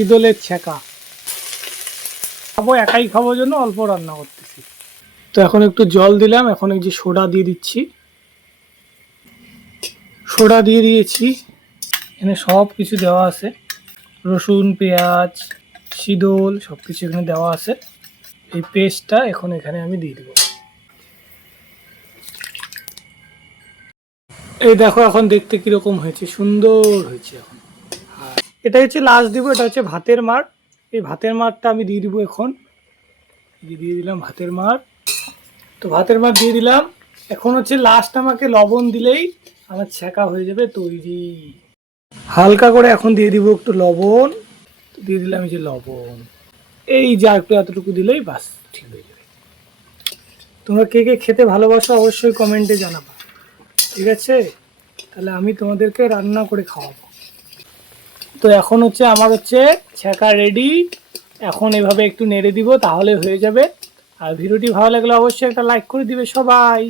শীতলের ছ্যাঁকা খাবো, একাই খাবো জন্য অল্প রান্না করতেছি। তো এখন একটু জল দিলাম, এখন এই যে সোডা দিয়ে দিচ্ছি, সোডা দিয়ে দিয়েছি। এখানে সব কিছু দেওয়া আছে, রসুন, পেঁয়াজ, শীতল সব কিছু এখানে দেওয়া আছে। এই পেস্টটা এখন এখানে আমি দিয়ে দেবো। এই দেখো এখন দেখতে কিরকম হয়েছে, সুন্দর হয়েছে এখন। এটা হচ্ছে লাস্ট দিব, এটা হচ্ছে ভাতের মার। এই ভাতের মারটা আমি দিয়ে দিব এখন। দিয়ে দিলাম ভাতের মার। তো ভাতের মার দিয়ে দিলাম। এখন হচ্ছে লাস্ট আমাকে লবণ দিলেই আমার ছ্যাঁকা হয়ে যাবে তৈরি। হালকা করে এখন দিয়ে দিব একটু লবণ। দিয়ে দিলাম এই যে লবণ, এই যে একটু এতটুকু দিলেই বাস ঠিক হয়ে যাবে। তোমরা কে কে খেতে ভালোবাসো অবশ্যই কমেন্টে জানাবো, ঠিক আছে? তাহলে আমি তোমাদেরকে রান্না করে খাওয়াবো। তো এখন হচ্ছে আমার হচ্ছে ছ্যাঁকা রেডি। এখন এভাবে একটু নেড়ে দিব, তাহলে হয়ে যাবে। আর ভিডিওটি ভালো লাগলে অবশ্যই একটা লাইক করে দিবে সবাই।